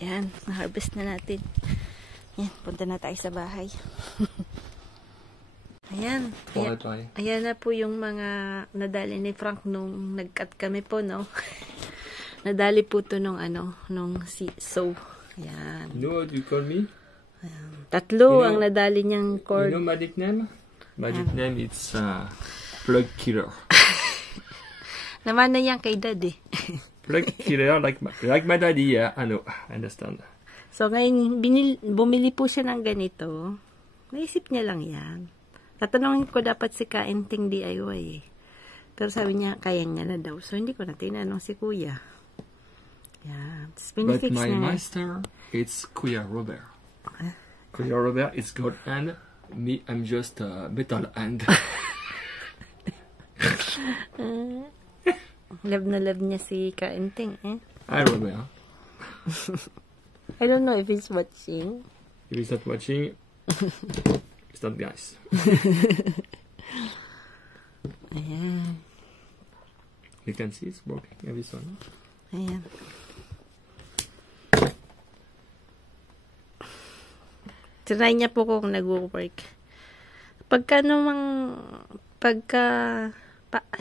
Ayan, na-harvest na natin. Ayan, punta na tayo sa bahay. Ayan. Ayan na po yung mga nadali ni Frank nung nag-cut kami po, no? Nadali po to nung so. Ayan. You know what you call me? Ayan. Tatlo ang nadali niyang cord. You know magic name? Magic name it's plug killer. Naman na yan kay Dad eh. Plug killer like my daddy, yeah, I know, I understand. So ngayon, bumili po siya ng ganito. Naisip niya lang yan. Tatanungin ko dapat si Kainting DIY eh. Pero sabi niya, kaya niya na daw. So hindi ko na tinanong si Kuya. Yan. But my master, it's Kuya Robert. Kuya Robert is good and me, I'm just a metal hand. Love na love niya si Kainting eh. Hi Robert. I don't know if he's watching. If he's not watching, it's not guys. Ayan. You can see it's working, every one. Ayan. Try niya po kung nag-work.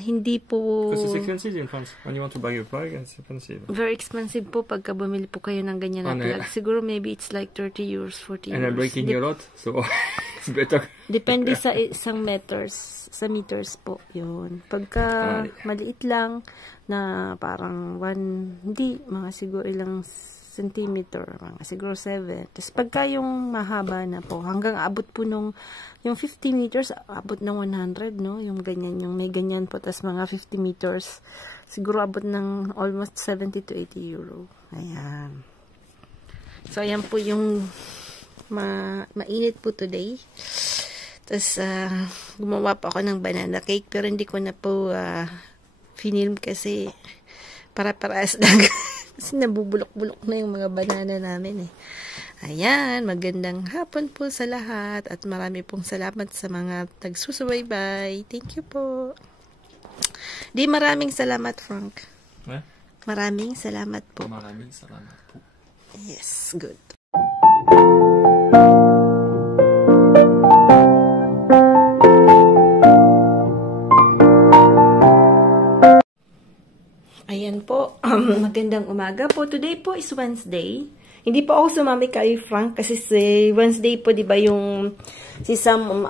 Hindi po... Because it's expensive in France. When you want to buy a plug, it's expensive. Very expensive po pagka bumili po kayo ng ganyan na plug. Siguro maybe it's like 30 euros, 40 euros. And I'm breaking a lot, so it's better. Depende sa isang meters po yun. Pagka maliit lang na parang mga siguro ilang centimeter, mga siguro 7. Tapos pagka yung mahaba na po, hanggang abot po yung 50 meters, abot ng 100, no? Yung ganyan, yung may ganyan po, tapos mga 50 meters, siguro abot ng almost 70 to 80 euro. Ayan. So, ayan po yung mainit po today. Tapos, gumawa pa ako ng banana cake, pero hindi ko na po finilm kasi para-paras lang. Kasi nabubulok-bulok na yung mga banana namin eh. Ayan, magandang hapon po sa lahat at marami pong salamat sa mga nagsusubaybay. Thank you po. Maraming salamat, Frank. Eh? Maraming salamat po. Maraming salamat po. Yes, good. Ayan po, magandang umaga po. Today po is Wednesday. Hindi po ako sumami kay Frank kasi si Wednesday po, di ba yung si Sam,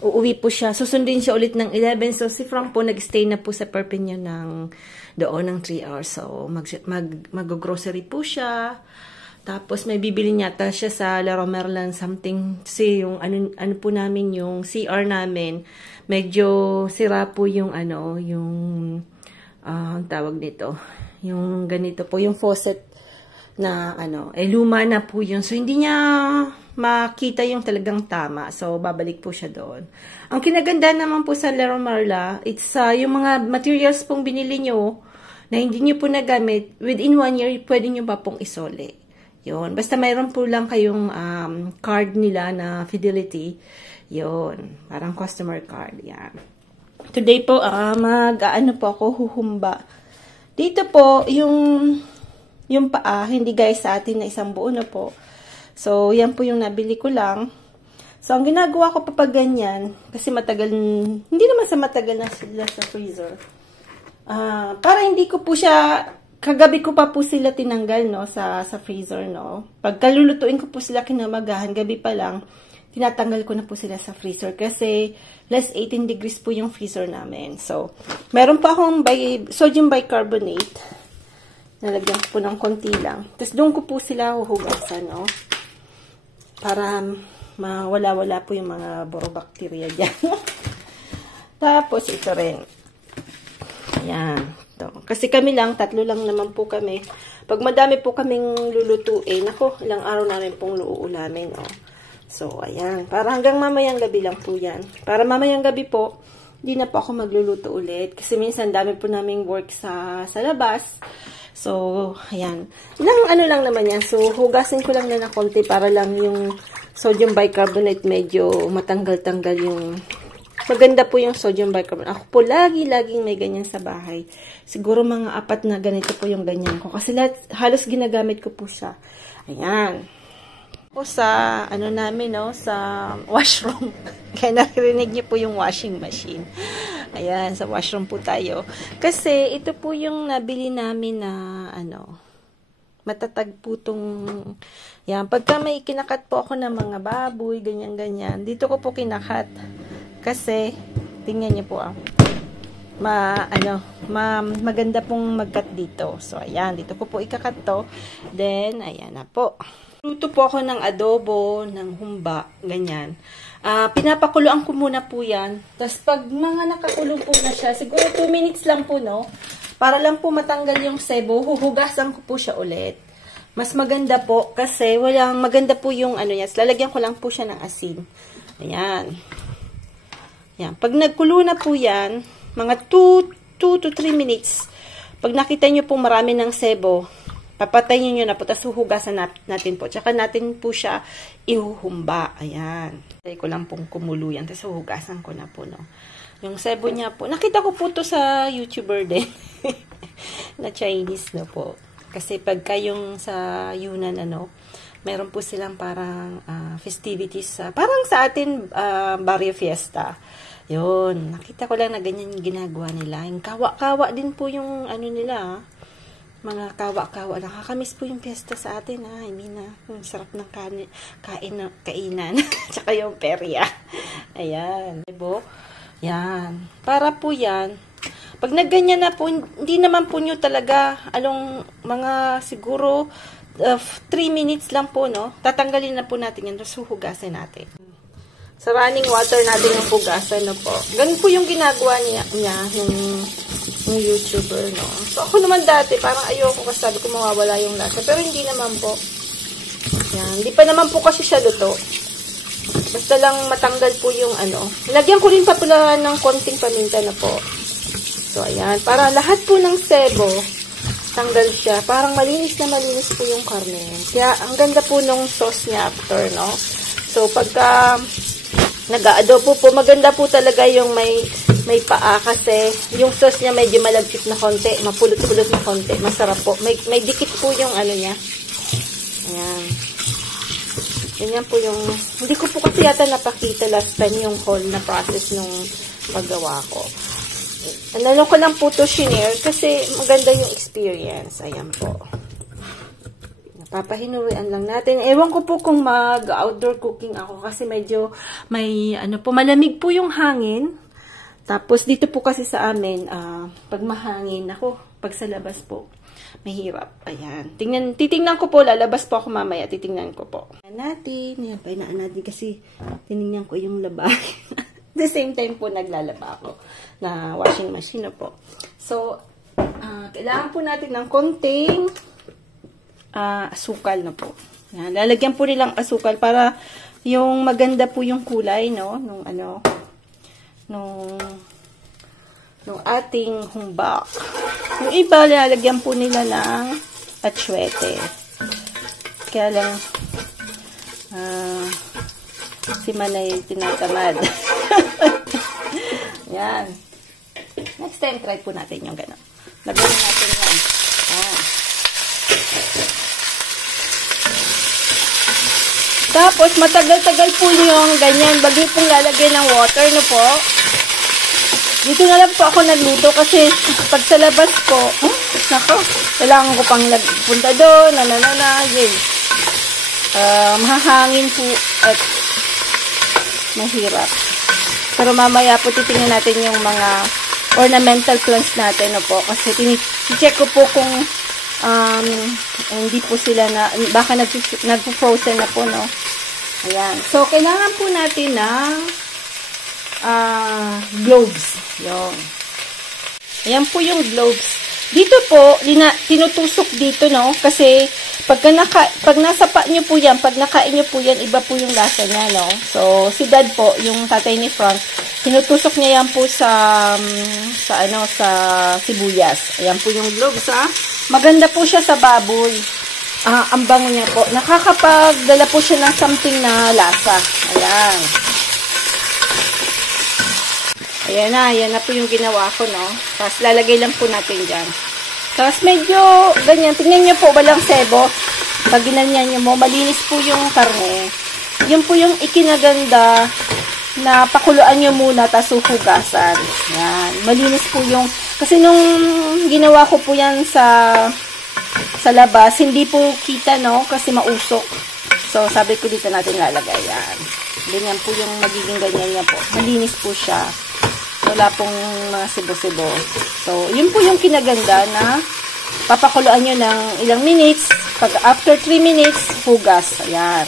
uuwi po siya. Susundin siya ulit ng 11. So si Frank po nag-stay na po sa Perpignan doon ng 3 hours. So mag-grocery po siya. Tapos may bibili niya siya sa Leroy Merlin something. Kasi yung ano po namin, yung CR namin, medyo sira po yung ang tawag nito, yung ganito po, yung faucet na luma na po yun. So, hindi niya makita yung talagang tama. So, babalik po siya doon. Ang kinaganda naman po sa Leroy Merlin, it's yung mga materials pong binili nyo na hindi nyo po nagamit, within 1 year, pwede nyo pa pong isole. Yun. Basta mayroon po lang kayong card nila na Fidelity. Yun. Parang customer card. Yan. Today po, po ako, huhumba. Dito po, yung paa, hindi guys sa atin na isang buo na po. So, yan po yung nabili ko lang. So, ang ginagawa ko pa ganyan, kasi hindi naman sa matagal na sila sa freezer. Para hindi ko po siya, kagabi ko pa po sila tinanggal, no, sa freezer, no. Pagkalulutuin ko po sila kinamagahan, gabi pa lang, tinatanggal ko na po sila sa freezer kasi less 18 degrees po yung freezer namin. So, meron pa akong sodium bicarbonate. Nalagyan ko po ng konti lang. Tapos, doon ko po sila huhugasan, no? Para mawala-wala po yung mga borobacteria dyan. Tapos, ito rin. Ayan. Ito. Kasi kami lang, 3 lang naman po kami. Pag madami po kaming lulutuin, ilang araw na rin pong luulamin, no? So, ayan. Para hanggang mamayang gabi lang po yan. Para mamayang gabi po, hindi na po ako magluluto ulit. Kasi minsan, dami po naming work sa labas. So, ayan. Lang naman yan. So, hugasin ko lang na konti para lang yung sodium bicarbonate medyo matanggal-tanggal yung maganda po yung sodium bicarbonate. Ako po laging may ganyan sa bahay. Siguro mga 4 na ganito po yung ganyan ko. Kasi halos ginagamit ko po siya. Ayan. Po sa ano namin, no, sa washroom. Kaya narinig niyo po yung washing machine. Ayan, sa washroom po tayo. Kasi ito po yung nabili namin na ano, matatag po tong, yan, pagka may kinakat po ako ng mga baboy, ganyan-ganyan, dito ko po kinakat. Kasi, tingnan niyo po, maganda pong magkat dito. So, ayan, dito ko po ikakat to. Then, ayan na po. Luto po ako ng adobo, ng humba, ganyan. Pinapakuluan ko muna po yan. Tapos, pag mga nakakulong po na siya, siguro 2 minutes lang po, no? Para lang po matanggal yung sebo, huhugasan ko po siya ulit. Mas maganda po kasi maganda po yung ano yan. Lalagyan ko lang po siya ng asin. Ayan. Yan. Pag nagkulo na po yan, mga 2 to 3 minutes, pag nakita nyo po marami ng sebo, papatayin nyo na po, tapos huhugasan natin po. Tsaka natin po siya ihuhumba. Ayan. Tayo ko lang pong kumulo yan, tapos huhugasan ko na po, no. Yung sebo niya po, nakita ko po to sa YouTuber din, na Chinese, no po. Kasi pagka yung sa Yunnan, ano, meron po silang parang festivities, parang sa atin, Barrio Fiesta. Yun, nakita ko lang na ganyan yung ginagawa nila. Yung kawa-kawa din po yung ano nila, mga kawa-kawa. Nakakamiss po yung fiesta sa atin, I mean, yung sarap ng kainan. Tsaka yung perya. Ayan. Diba? Yan. Para po yan. Pag nagganyan na po, hindi naman po nyo talaga, mga siguro, 3 minutes lang po, no? Tatanggalin na po natin yan, tapos huhugasin natin. Sa running water natin yung hugasan, no po. Ganun po yung ginagawa niya yung YouTuber, no? So, ako naman dati, parang ayoko kasi sabi ko mawawala yung lasa. Pero hindi naman po. Yan. Hindi pa naman po kasi siya luto. Basta lang matanggal po yung ano. Lagyan ko rin pa pala ng konting paminta na po. So, ayan. Para lahat po ng sebo, tanggal siya. Parang malinis na malinis po yung karne. Kaya, ang ganda po nung sauce niya after, no? So, pagka nag-aadobo po, maganda po talaga yung may paa kasi yung sauce niya medyo malagkit na konti, mapulot-pulot na konti. Masarap po. May dikit po yung ano niya. Ayan. Ganyan po yung, hindi ko po kasi yata napakita last time yung whole na process nung paggawa ko. Ano ko lang po to shinare kasi maganda yung experience. Ayan po. Napapahinuruan lang natin. Ewan ko po kung mag-outdoor cooking ako kasi medyo may, malamig po yung hangin. Tapos dito po kasi sa amin, pag mahangin ako, pag sa labas po, mahirap. Ayan. Titingnan ko po, lalabas po ako mamaya. Titingnan ko po. Ayan, painaan natin kasi tinignan ko yung labay. The same time po, naglalaba ako na washing machine po. So, kailangan po natin ng konting asukal na po. Ayan, lalagyan po nilang asukal para yung maganda po yung kulay, no? Nung ating humbak. Yung iba, lalagyan po nila ng atsuete. Kaya lang, si Manay tinatamad. Yan. Next time, try po natin yung gano'n. Lagyan natin yan. Yan. Tapos, matagal-tagal po yung ganyan. Bago pong lalagyan ng water, no po. Dito na lang po ako nagluto kasi pag sa labas po, nako, kailangan ko pang nagpunta doon, yun. Mahahangin po at mahirap. Pero mamaya po titingnan natin yung mga ornamental plants natin, no po. Kasi check ko po kung hindi po sila baka nag-frozen na po, no. Ayan. So, kailangan po natin ng gloves. Yun. Ayan po yung gloves. Dito po, tinutusok dito, no? Kasi, pag nasapa nyo po yan, pag nakain nyo po yan, iba po yung lasa niya, no? So, si Dad po, yung tatay ni Frank, tinutusok niya yan po sa sibuyas. Ayan po yung gloves, ha? Maganda po siya sa baboy. Ang bango niya po. Nakakapagdala po siya ng something na lasa. Ayan. Ayan na po yung ginawa ko, no? Tapos lalagay lang po natin dyan. Tapos medyo ganyan. Tingnan nyo po, walang sebo. Pag ginanyan nyo mo, malinis po yung karne. Yun po yung ikinaganda na pakuluan nyo muna, tapos hugasan. Yan. Malinis po yung, kasi nung ginawa ko po yan sa labas, hindi po kita, no? Kasi mausok. So, sabi ko dito natin lalagay. Yan. Ganyan po yung magiging ganyan yan po. Malinis po siya. Wala pong mga sibo-sibo. So, yun po yung kinaganda na papakuluan nyo ng ilang minutes. Pag after 3 minutes, hugas. Ayan.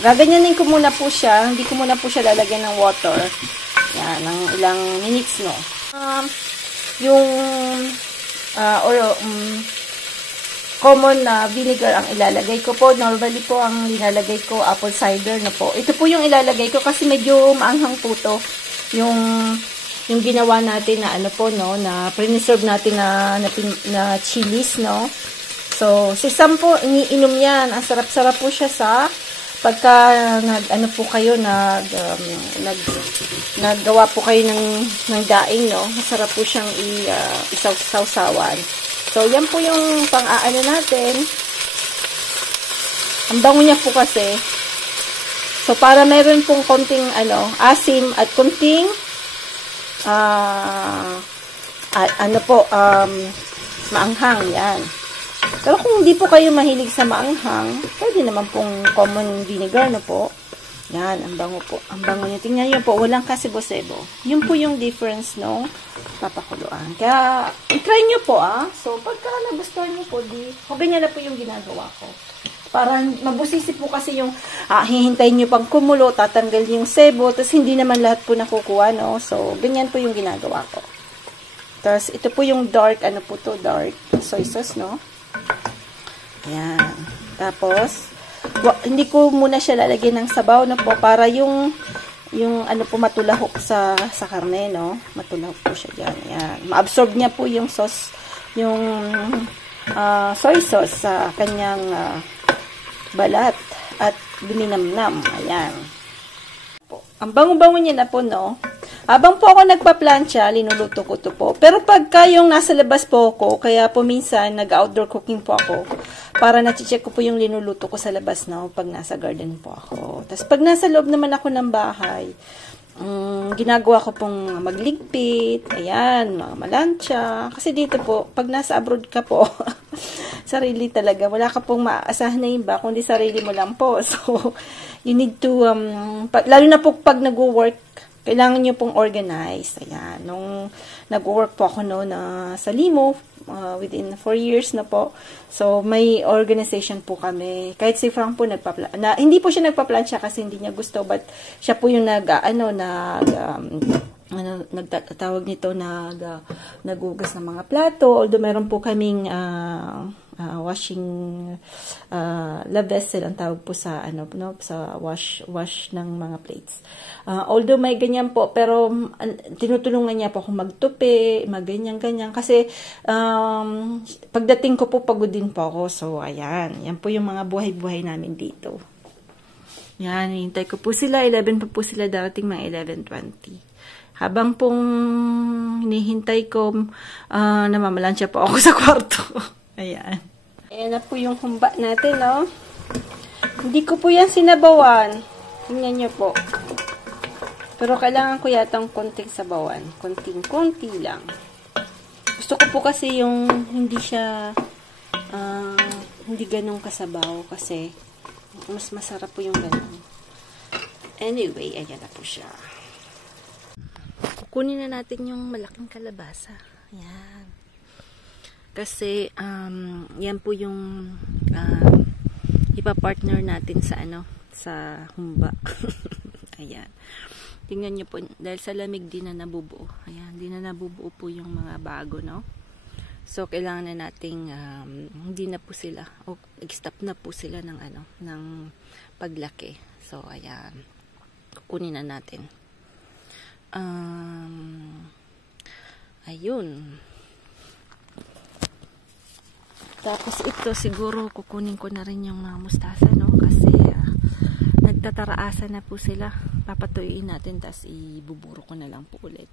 Gaganyanin ko muna po siya. Hindi ko muna po siya lalagyan ng water. Ayan, ng ilang minutes, no. Yung common na vinegar ang ilalagay ko po. Normally po ang nilalagay ko apple cider na po. Ito po yung ilalagay ko kasi medyo maanghang po to. Yung ginawa natin na ano po, no, na preserve natin na chilies, no. So, si Sam po iniinom yan. Ang sarap-sarap po siya sa pagka ano po kayo naggawa po kayo ng daing, no. Masarap po siyang isaw-sawan. So, yan po yung pang-aano natin. Ang bango niya po kasi. So, para meron pong konting, asim at konting, maanghang, yan. Pero kung hindi po kayo mahilig sa maanghang, pwede naman pong common vinegar na po. Yan, ang bango po. Ang bango niya. Tingnan niyo po, walang kasibo-sebo. Yun po yung difference no papakuluan. Kaya, i-try niyo po, So, pagka nagustuhan niyo po, ganyan na po yung ginagawa ko. Para mabusisi po kasi yung hihintayin nyo pang kumulo, tatanggal yung sebo, tapos hindi naman lahat po nakukuha, no? So, ganyan po yung ginagawa ko. Tapos, ito po yung dark, dark soy sauce, no? Ayan. Tapos, hindi ko muna siya lalagyan ng sabaw, no po, para yung matulahok sa karne, no? Matulahok po siya dyan. Ayan. Ma-absorb niya po yung sauce, yung soy sauce sa kanyang balat at bininamnam. Ayan. Ang bango-bango niya na po, no? Habang po ako nagpa-plancha, linuluto ko to po. Pero pagka yung nasa labas po ako, kaya po minsan nag-outdoor cooking po ako, para na-check ko po yung linuluto ko sa labas, no? Pag nasa garden po ako. Tapos pag nasa loob naman ako ng bahay, ginagawa ko pong magligpit, ayan, mga malansya. Kasi dito po, pag nasa abroad ka po, sarili talaga, wala ka pong maaasahan na iba, kundi sarili mo lang po. So, you need to, lalo na po pag nag-work, kailangan nyo pong organize. Ayan, nung nag-work po ako sa Limo, within 4 years na po. So, may organization po kami. Kahit si Frank po hindi po siya nagpa-plancha kasi hindi niya gusto, but siya po yung nagtatawag nito, nagugas ng mga plato. Although meron po kaming washing la vessel ang tawag po sa sa wash ng mga plates. Although may ganyan po, pero tinutulungan niya po akong magtupi, magganyan-ganyan kasi pagdating ko po pagod din po ako. So ayan, yan po yung mga buhay-buhay namin dito. Yan, hintay ko po sila, 11 pa po sila darating, mga 11:20. Habang pong hinihintay ko, namamalansya po ako sa kwarto. Ayan. Ayan na po yung humba natin, no? Hindi ko po yan sinabawan. Tingnan nyo po. Pero kailangan ko yatang konting sabawan. Konting-konti lang. Gusto ko po kasi yung hindi siya, hindi ganun kasabaw kasi mas masarap po yung ganun. Anyway, ayan na po siya. Kukunin na natin yung malaking kalabasa. Ayan. Kasi, yan po yung ipapartner natin sa humba. Ayan. Tingnan nyo po, dahil sa lamig di na nabubuo. Ayan, di na nabubuo po yung mga bago, no? So, kailangan na nating, hindi na po sila, stop na po sila ng paglaki. So, ayan. Kukunin na natin. Ayun. Tapos ito, siguro kukunin ko na rin yung mga mustasa, no? Kasi nagtataraasan na po sila. Papatuyuin natin, tapos ibuburo ko na lang po ulit.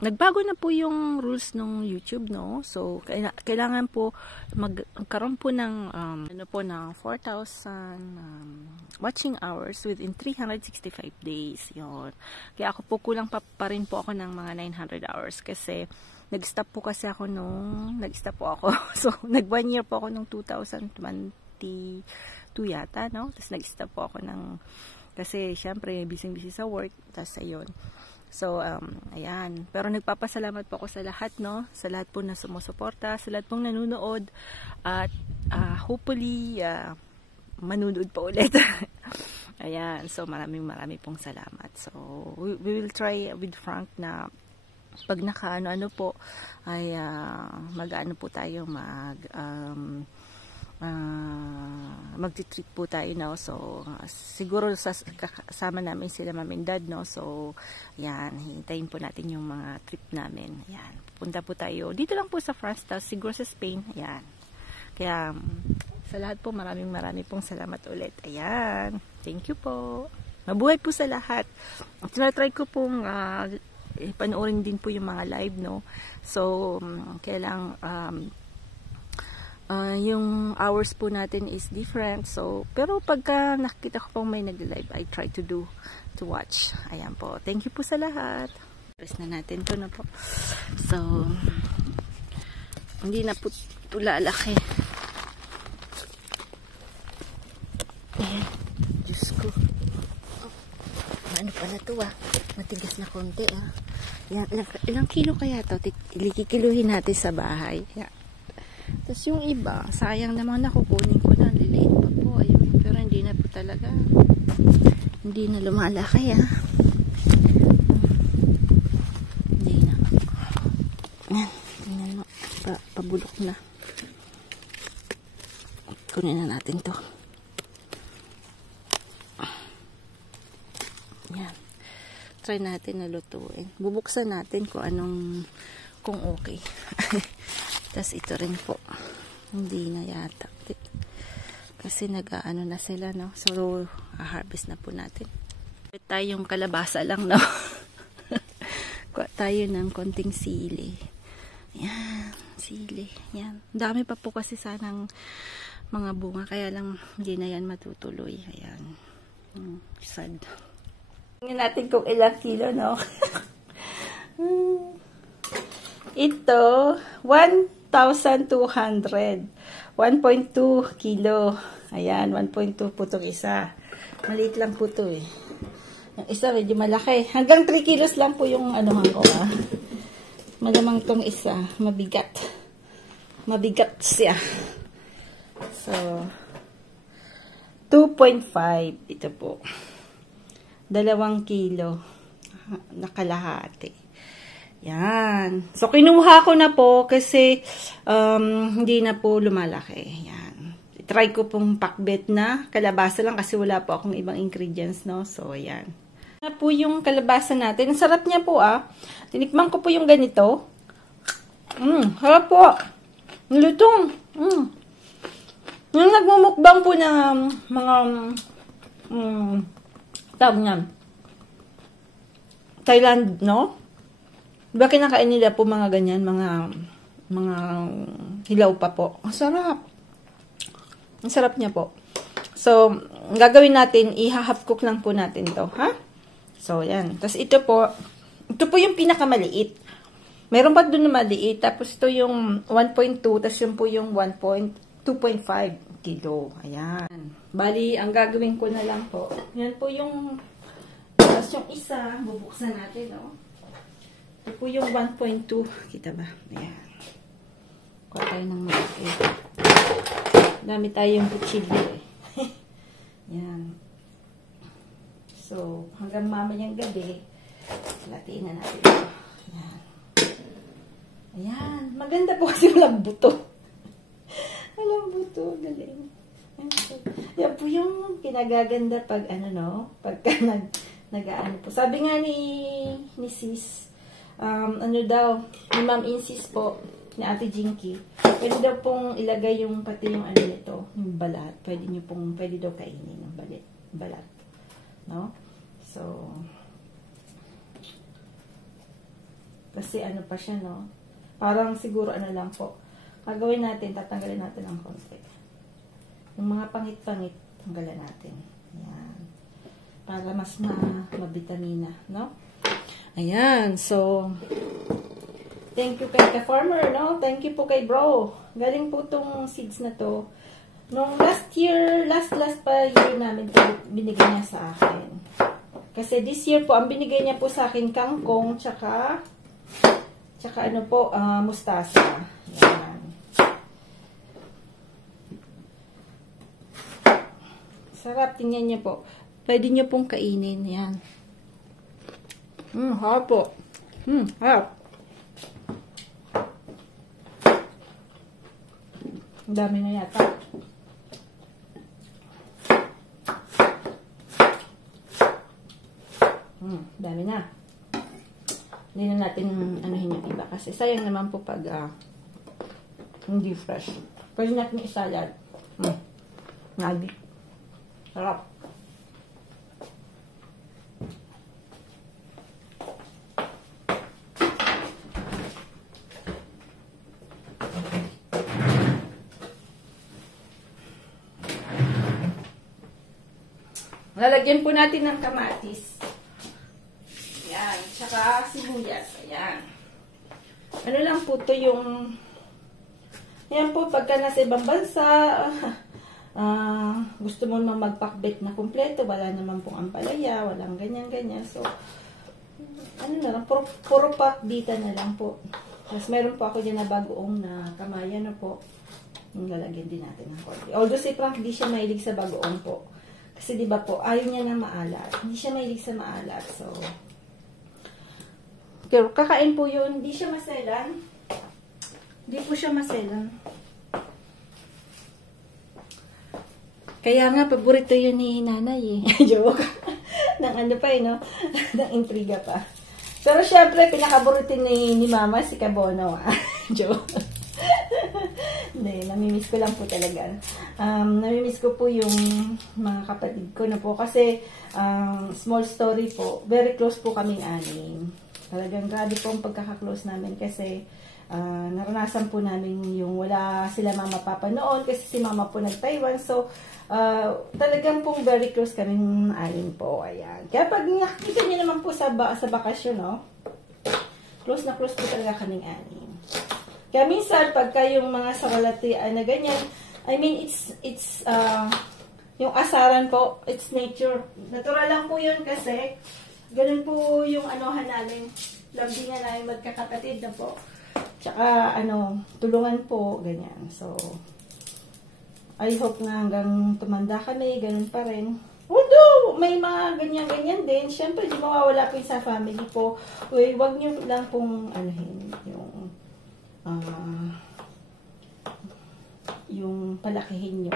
Nagbago na po yung rules ng YouTube, no? So, kailangan po magkaroon po ng ng 4,000 watching hours within 365 days. Yun. Kaya ako po kulang pa rin po ako ng mga 900 hours kasi nag-stop po kasi ako So, nag 1 year po ako nung 2022 yata, no? Tapos nag-stop po ako kasi syempre busy sa work, tapos ayun. So, ayan. Pero nagpapasalamat po ako sa lahat, no? Sa lahat po na sumusuporta, sa lahat pong nanonood. At hopefully, manunood pa ulit. Ayan. So, maraming pong salamat. So, we will try with Frank na pag naka-ano po, ay mag-ano po tayo, magti-trip po tayo, no? So siguro kasama namin sila mom and dad, no? So yan, hintayin po natin yung mga trip namin. Yan, pupunta po tayo dito lang po sa France, tapos siguro sa Spain. Yan, kaya sa lahat po maraming pong salamat ulit. Ayan, thank you po, mabuhay po sa lahat. Tinatry ko pong panoorin din po yung mga live, no? So kailang yung hours po natin is different. So, pero pagka nakita ko pong may nag-live, I try to watch. Ayan po. Thank you po sa lahat. Press na natin to na po. So, hindi na po ito lalaki. Ayan. Diyos ko. Ano pala to matigas na konti Yan. Ilang kilo kaya to? Ilikikiluhin natin sa bahay. Yan. Tapos yung iba, sayang naman nakukunin ko na, liliit pa po, ayun. Pero hindi na po talaga, hindi na lumalaki hindi na. Tingnan mo, pabulok na. Kunin na natin to. Yan. Try natin na lutuin. Bubuksan natin kung okay. Tapos ito rin po, hindi na yata kasi nag-aano na sila, no? So harvest na po natin. Tayong kalabasa lang, no? Kuha tayo ng konting sili. Yan, sili. Yan, dami pa po kasi sanang mga bunga, kaya lang hindi na yan matutuloy. Ayan, sad. Tingnan natin kung ilang kilo, no? Ito 1,200. 1.2 kilo. Ayan, 1.2 po itong isa. Maliit lang po ito eh. Yung isa medyo malaki. Hanggang 3 kilos lang po yung anuhan ko Malamang itong isa. Mabigat. Mabigat siya. So, 2.5. Ito po. 2 kilo. Nakalahati. Yan. So, kinuha ko na po kasi hindi na po lumalaki. Yan. Try ko pong pakbet na kalabasa lang kasi wala po akong ibang ingredients, no? So, ayan. Na po yung kalabasa natin. Ang sarap niya po, Tinikman ko po yung ganito. Harap po. Lutong. Yung nagmumukbang po ng mga tawag niyan, Thailand, no? Diba kinakain nila po mga ganyan, mga hilaw pa po. Ang sarap. Ang sarap niya po. So, gagawin natin, i-half cook lang po natin to, ha? So, yan. Tapos ito po yung pinakamaliit. Meron pa doon na maliit. Tapos ito yung 1.2, tapos yun po yung 2.5 kilo. Ayan. Bali, ang gagawin ko na lang po, yan po yung, tapos yung isa, bubuksan natin, no? Ito po yung 1.2. Kita ba? Ayan. Kuha tayo ng malaki. Dami tayong kutsilyo eh. Yan. So, hanggang mamayang gabi, latiin na natin ito. Ayan. Ayan. Maganda po kasi walang buto. Walang buto. Galing. Yan po yung kinagaganda pag pagka nag-aano po. Sabi nga ni sis, ni Ma'am Insis po, ni Ate Jinky. Pwede daw pong ilagay yung pati yung ano nito, yung balat. Pwede daw kainin ng balat. No? So, kasi ano pa siya, no? Parang siguro ano lang po. Gagawin natin, tatanggalin natin ng konti. Yung mga pangit-pangit, tanggalan natin. Ayan. Para mas mabitamina, no? Ayan, so, thank you kay ka-farmer, no? Thank you po kay bro. Galing po tong seeds na to. Nung last pa year namin ito, binigay niya sa akin. Kasi this year po, ang binigay niya po sa akin, kangkong, tsaka ano po, mustasa. Ayan. Sarap, tingnan niyo po. Pwede niyo pong kainin, yan. Harap po. Harap. Ang dami na yata. Dami na. Hindi na natin anuhin yung iba kasi sayang naman po pag hindi fresh. Pwede natin isalad. Nagi. Sarap. Lalagyan po natin ng kamatis. Ayan. Tsaka sibuyas. Ayan. Ano lang po to yung... Ayan po, pagka nasa ibang bansa, gusto mo naman magpakbet na kumpleto, wala naman pong ampalaya, walang ganyan-ganyan. So, ano na lang, puro pakbita na lang po. Tapos meron po ako dyan na bagoong na kamayan na po. Yung lalagyan din natin ng konti. Although si Frank, di siya mahilig sa bagoong po. Kasi di ba po, ayaw niya na maalat. Hindi siya mahilig sa maalat. So, kakain po yun. Hindi siya maselan. Hindi po siya maselan. Kaya nga, paborito yun ni nanay eh. Joke. Nang ano pa eh, no? Nang intriga pa. Pero syempre, pinakaborito ni mama si Kabono. Joke. Hindi, namimiss ko lang po talaga. Namimiss ko po yung mga kapatid ko na po. Kasi, small story po, very close po kaming anim. Talagang grabe po ang pagkakaklose namin kasi naranasan po namin yung wala sila mama papa noon kasi si mama po nag-Taiwan. So, talagang pong very close kaming anim po. Ayan. Kaya pag nakikita niyo naman po sa bakasyon, no? Close na close po talaga kaming anim. Kaya minsan, pagka yung mga sakalatian na ganyan, I mean, it's yung asaran po, it's nature. Natural lang po yun kasi, ganun po yung anuhan namin, lambingan namin magkakapatid na po. Tsaka, tulungan po, ganyan. So, I hope na hanggang tumanda kami, ganun pa rin. Although, may mga ganyan-ganyan din, syempre, di mawawala po yung sa family po. Uy, wag nyo lang pong, yung palakihin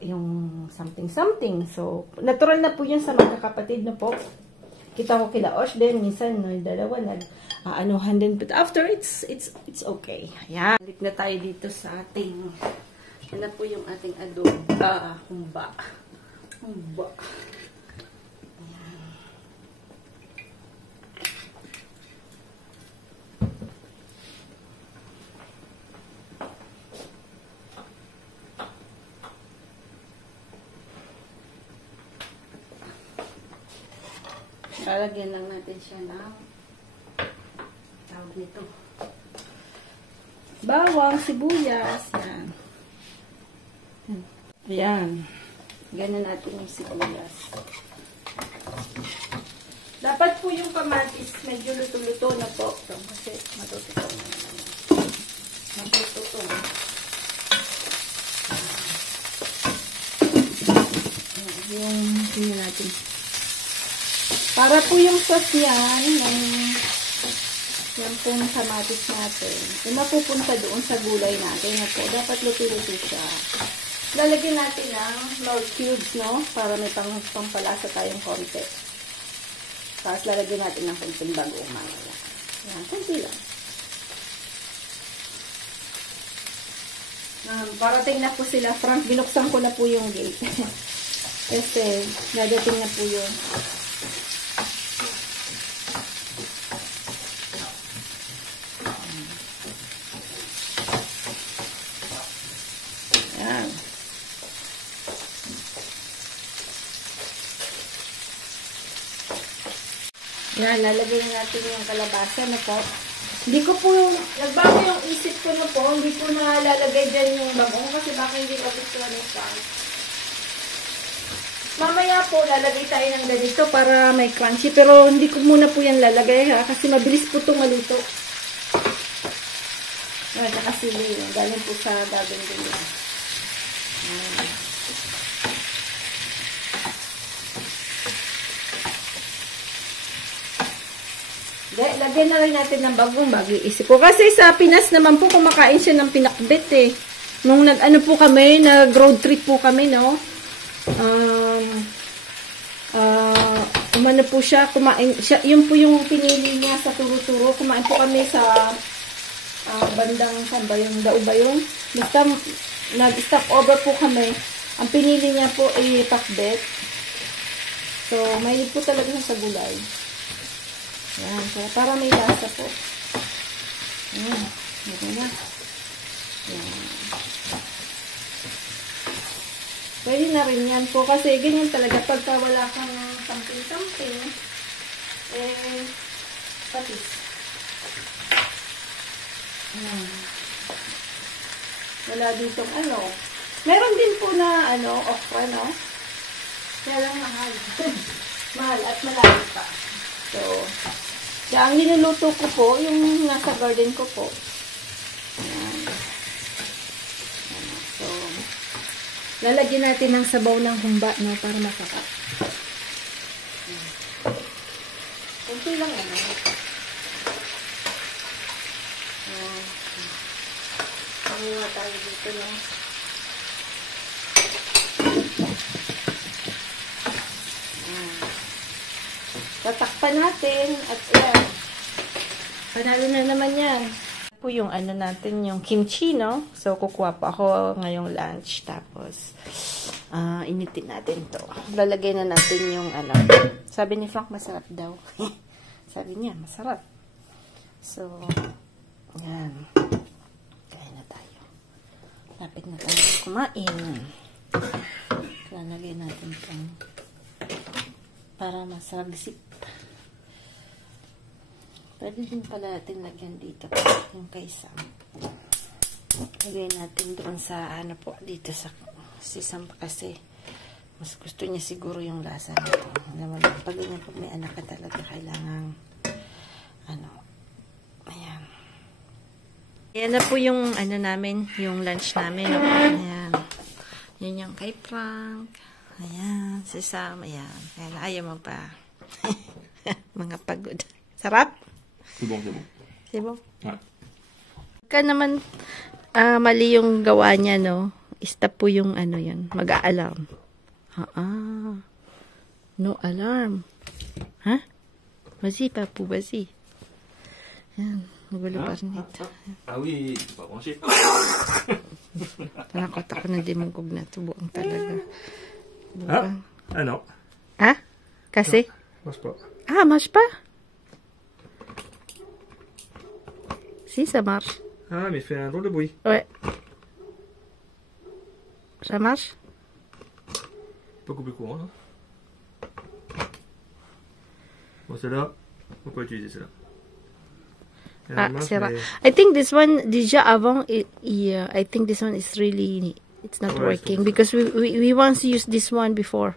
yung something. So, natural na po yun sa magkakapatid na po. Kita ko kila Osh din, minsan, dalawa anuhan din. But after, it's okay. Ayan. Balik na tayo dito sa ating, ano po yung ating adobo. Humba. Lalagyan lang natin siya ng tawag nito. Bawang, sibuyas. Yan. Ayan. Ganan natin yung sibuyas. Dapat po yung kamatis medyo luto-luto na po. So, kasi matututo na naman. Matututo na. Yung tingnan natin. Para po yung sauce yan, yan pong kamatis natin, yung mapupunta doon sa gulay natin na po. Dapat luto-luto siya. Lalagyan natin ng Knorr cubes, no? Para may pampalasa tayong konti. Tapos lalagyan natin ng konting bagoong mamaya. Yan, konti lang. Parating na po sila. Frank, binuksan ko na po yung gate. Kasi, nadating na po yung yan. Yan, lalagay na natin yung kalabasa na po. Hindi ko po yung, nagbago yung isip ko na po, hindi ko na lalagay dyan yung bagong kasi baka hindi ko gusto na yung mamaya po, lalagay tayo ng ganito para may crunchy. Pero hindi ko muna po yan lalagay ha, kasi mabilis po itong maluto. At saka sili, galing po sa gagawin din. Lagyan na rin natin ng bagong isip ko. Kasi sa Pinas naman po, kumakain siya ng pinakbet eh. Nung nag-ano po kami, nag-road trip po kami, no? Umano po siya, kumain siya, yun po yung pinili niya sa turo-turo. Kumain po kami sa bandang, saan ba yung Dao ba yun? Basta, nag-stop over po kami. Ang pinili niya po ay pakbet. So, mahilig po talaga sa gulay. Yan, so, para may lasa po. Yan, yan na. Yan. Pwede na rin yan po kasi ganyan talaga pagka wala kang something-something patis. Wala ditong meron din po na okra, no? Kaya lang mahal. Mahal at malayo pa. So, ang niluluto ko po, yung nasa garden ko po. Ayan. So, lalagyan natin ng sabaw ng humba, no, para masarap. Kunti lang, Ano nga tayo dito, no? Tatakpan natin at yan. Panalo na naman yan. Po yung natin, yung kimchi, no? So, kukuha po ako ngayong lunch. Tapos, initin natin to. Lalagay na natin yung Sabi ni Frank, masarap daw. Sabi niya, masarap. So, yan. Kaya na tayo. Lapit na tayo kumain. Lalagay natin itong para masagsip. Pwede din pala natin lagyan dito yung kaisam. Lagay natin doon sa dito sa sisam kasi mas gusto niya siguro yung lasa nito. Naman pag ganyan, pag may anak ka talaga kailangan ayan. Ayan na po yung namin, yung lunch namin. Ayan. Yan yung kay Frank. Ayan, si Sam, ayan. Ayan, ayaw mo pa. Mga pagod. Sarap? C'est bon. C'est bon? Ouais. Ka naman, mali yung gawa niya, no? Stop po yung yun. Mag-a-alarm. No alarm. Ha? Vas-y, papu, vas-y. Ayan, nagulo pa rin ito. Ah oui, c'est pas branché. Nakot ako na dimugog na ito. Buang talaga. Ah non. Ah? Kasi? Marche pas. Ah, marche pas? Si, ça marche. Ah, mais il fait un drôle de bruit. Ouais. Ça marche? Beaucoup plus courant, non? Bon, celle-là, on peut utiliser celle-là. C'est vrai. I think this one, déjà avant, I think this one is really, it's not working because we once used this one before.